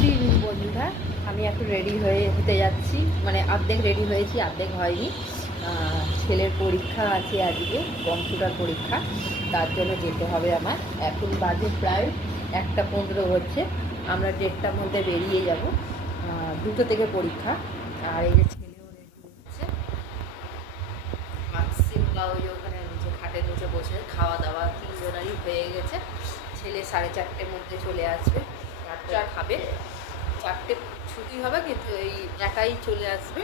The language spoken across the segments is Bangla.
গুড ইভিনিং বন্ধুরা। আমি এখন রেডি হয়ে হতে যাচ্ছি। মানে অর্ধেক রেডি হয়েছি, অর্ধেক হয়নি। ছেলের পরীক্ষা আছে আজকে কম্পিউটার পরীক্ষা। তার জন্য যেতে হবে আমার। এখন বাজে প্রায় একটা পনেরো হচ্ছে। আমরা দেড়টার মধ্যে বেরিয়ে যাব। দুটো থেকে পরীক্ষা। আর এই যে ছেলেও রেডি হচ্ছে। ওখানে নিচে, খাটের নিচে বসে খাওয়া দাওয়া তিনজনারই হয়ে গেছে। ছেলে সাড়ে চারটের মধ্যে চলে আসবে। চারটে খাবে। চারটে ছুটি হবে, কিন্তু এই একাই চলে আসবে।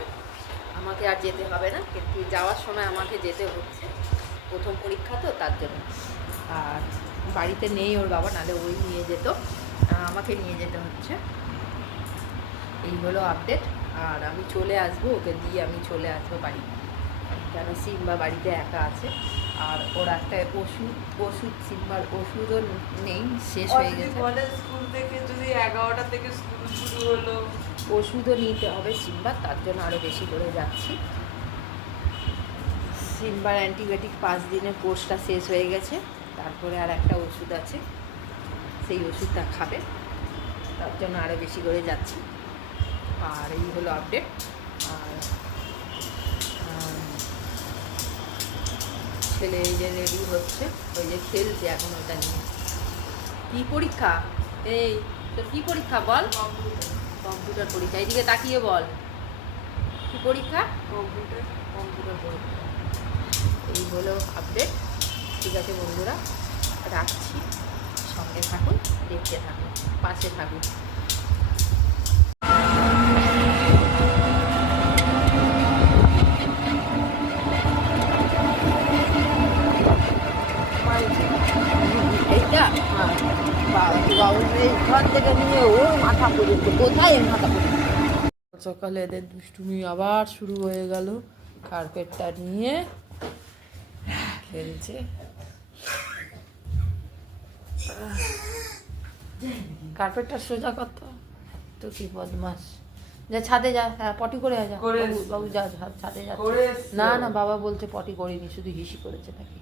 আমাকে আর যেতে হবে না, কিন্তু যাওয়ার সময় আমাকে যেতে হচ্ছে। প্রথম পরীক্ষা তো, তার জন্য। আর বাড়িতে নেই ওর বাবা, নাহলে ওই নিয়ে যেত। আমাকে নিয়ে যেতে হচ্ছে। এই হলো আপডেট আর আমি চলে আসব, ওকে দিয়ে আমি চলে আসব বাড়ি। কেন সিম্বা বাড়িতে একা আছে? আর ওর একটা ওষুধ ওষুধ সিম্বার ওষুধও নেই শেষ হয়ে গেছে। বলে স্কুল থেকে যদি এগারোটা থেকে স্কুল শুরু হলো। ওষুধও নিতে হবে সিম্বার তার জন্য আরও বেশি করে যাচ্ছি। সিম্বার অ্যান্টিবায়োটিক পাঁচ দিনের কোর্সটা শেষ হয়ে গেছে তারপরে আর একটা ওষুধ আছে সেই ওষুধটা খাবে তার জন্য আরও বেশি করে যাচ্ছি। আর এই হলো আপডেট আর ছেলে এই যে রেডি হচ্ছে ওই যে খেলছে এখন ওটা নিয়ে। কী পরীক্ষা? এই তোর কী পরীক্ষা বল? কম্পিউটার পরীক্ষা। এইদিকে তাকিয়ে বল। কি পরীক্ষা? কম্পিউটার। কম্পিউটার পরীক্ষা। এই হলো আপডেট ঠিক আছে বন্ধুরা রাখছি। সঙ্গে থাকুন দেখতে থাকুন পাশে থাকুন। কোথায় সকালে এদের দুষ্টুমি আবার শুরু হয়ে গেল। কার্পেটটা নিয়ে খেলছে কার্পেটটা সোজা করতো তো। কি বদমাস? যা ছাদে যা হ্যাঁ পটি করে যা। বাবু বাবু যা যা, ছাদে যা। না না বাবা বলছে পটি করিনি শুধু হিসি করেছে নাকি।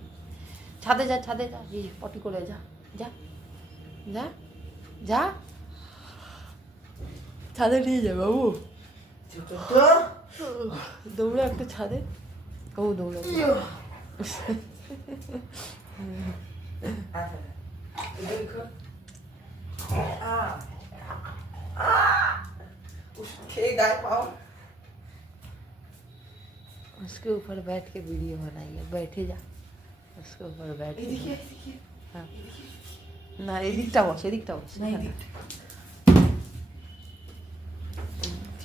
ছাদে যা ছাদে যা পটি করে যা যা যা যা। ছাদে নিয়ে যা বাবু দৌড়ে একটা ছাদে ও দৌড়ে খেয়ে গায়ে পাও उसके ऊपर बैठ के वीडियो बनाइए बैठे जा उसके ऊपर बैठ के এদিকে এদিকে হ্যাঁ না এদিকটা বস এদিকটা বস না হ্যাঁ।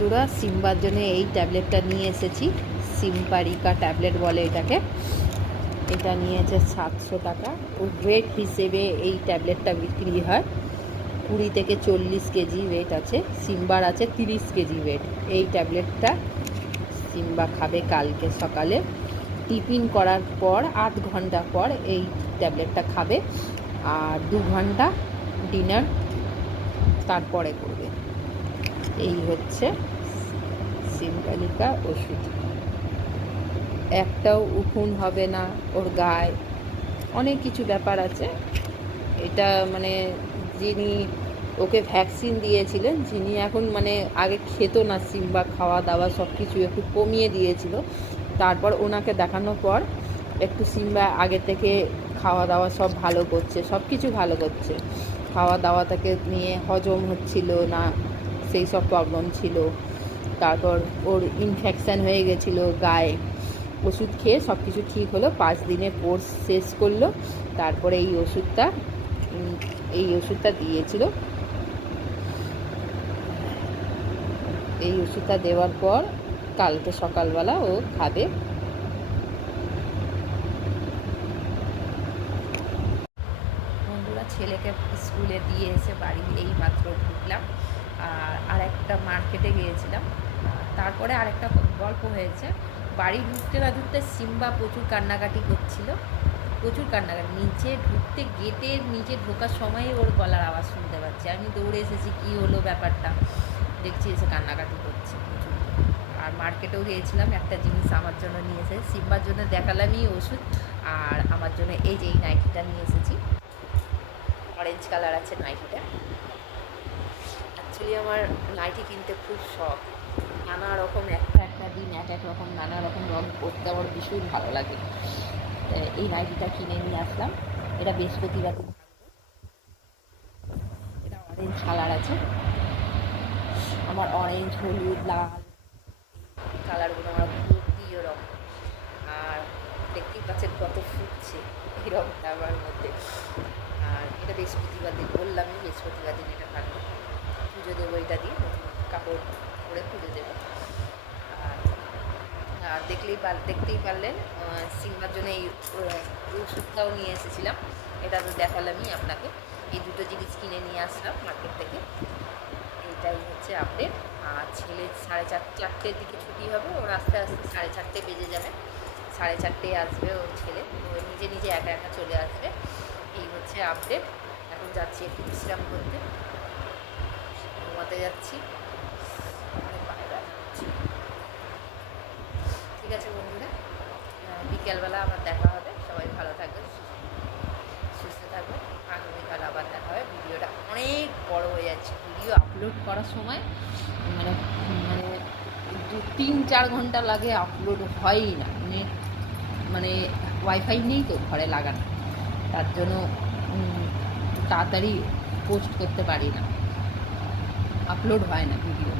বন্ধুরা, সিম্বার জন্য এই ট্যাবলেটটা নিয়ে এসেছি। সিম্পারিকা ট্যাবলেট বলে এটাকে। এটা নিয়েছে সাতশো টাকা। ওয়েট হিসেবে এই ট্যাবলেটটা বিক্রি হয়। কুড়ি থেকে চল্লিশ কেজি ওয়েট আছে। সিম্বার আছে তিরিশ কেজি ওয়েট এই ট্যাবলেটটা সিম্বা খাবে কালকে সকালে। টিফিন করার পর, আধ ঘণ্টা পর এই ট্যাবলেটটা খাবে। আর দু ঘণ্টা ডিনার তারপরে করবে। এই হচ্ছে সিম্পালিকা ওষুধ। একটাও উকুন হবে না ওর গায়ে। অনেক কিছু ব্যাপার আছে। এটা মানে যিনি ওকে ভ্যাকসিন দিয়েছিলেন, যিনি এখন মানে আগে খেত না সিম্বা খাওয়া দাওয়া সব কিছু একটু কমিয়ে দিয়েছিল। তারপর ওনাকে দেখানোর পর একটু সিম্বা আগে থেকে খাওয়া দাওয়া সব ভালো করছে, সব কিছু ভালো করছে। খাওয়া দাওয়া থেকে নিয়ে হজম হচ্ছিল না। সেই সব প্রবলেম ছিল। তারপর ওর ইনফেকশান হয়ে গেছিল গায়ে। ওষুধ খেয়ে সব কিছু ঠিক হলো, পাঁচ দিনের কোর্স শেষ করল। তারপরে এই ওষুধটা এই ওষুধটা দিয়েছিল। এই ওষুধটা দেওয়ার পর কালকে সকালবেলা ও খাবে। ছেলেকে স্কুলে দিয়ে এসে বাড়ি এই মাত্র ঢুকলাম। আর একটা মার্কেটে গিয়েছিলাম। তারপরে আরেকটা গল্প হয়েছে, বাড়ি ঢুকতে না ঢুকতে সিম্বা প্রচুর কান্নাকাটি করছিল, প্রচুর কান্নাকাটি, নিচে ঢুকতে গেটের নিচে ঢোকার সময়ই ওর গলার আওয়াজ শুনতে পাচ্ছি। আমি দৌড়ে এসেছি, কী হলো ব্যাপারটা? দেখছি এসে কান্নাকাটি করছে প্রচুর। আর মার্কেটেও গিয়েছিলাম, একটা জিনিস আমার জন্য নিয়ে এসে, সিম্বার জন্য দেখালামই ওষুধ, আর আমার জন্য এই যে এই নাইটিটা নিয়ে এসেছি। অরেঞ্জ কালার আছে নাইটিটা অ্যাকচুয়ালি আমার নাইটি কিনতে খুব শখ। নানা রকম একটা একটা দিন, এক এক রকম, নানা রকম রং করতে আমার ভীষণ ভালো লাগে। এই নাইটিটা কিনে নিয়ে আসলাম। এটা বৃহস্পতিবার। এটা অরেঞ্জ কালার আছে। আমার অরেঞ্জ হলুদ, লাল কালারগুলো আমার খুব প্রিয় রং আর দেখতেই পাচ্ছেন কত ফুটছে এই রংটা আমার মধ্যে। আর এটা বৃহস্পতিবার দিন বললামই, বৃহস্পতিবার দিন এটা থাকবে পুজো দেবো এটা দিয়ে কাপড় পরে পুজো দেবো। আর দেখলেই দেখতেই পারলেন সিলভার জন্য এই ওষুধটাও নিয়ে এসেছিলাম। এটা তো দেখালামই আপনাকে। এই দুটো জিনিস কিনে নিয়ে আসলাম মার্কেট থেকে। এইটাই হচ্ছে আপডেট আর ছেলে সাড়ে চার চারটের দিকে ছুটি হবে, ওর আস্তে আস্তে সাড়ে চারটে বেজে যাবে। সাড়ে চারটে আসবে ওর ছেলে। ও নিজে নিজে একা একা চলে আসবে। এই হচ্ছে আপডেট এখন যাচ্ছি একটু বিশ্রাম করতে। ঘুমাতে যাচ্ছি। ঠিক আছে বন্ধুরা বিকেলবেলা আবার দেখা হবে। সবাই ভালো থাকবেন, সুস্থ থাকবেন। আগামীকাল আবার দেখা হবে। ভিডিওটা অনেক বড় হয়ে যাচ্ছে। ভিডিও আপলোড করার সময় মানে মানে দু, তিন, চার ঘণ্টা লাগে আপলোড হয়ই না। নেট মানে ওয়াইফাই নেই তো ঘরে লাগানো। তার জন্য তাড়াতাড়ি পোস্ট করতে পারি না। আপলোড হয় না ভিডিও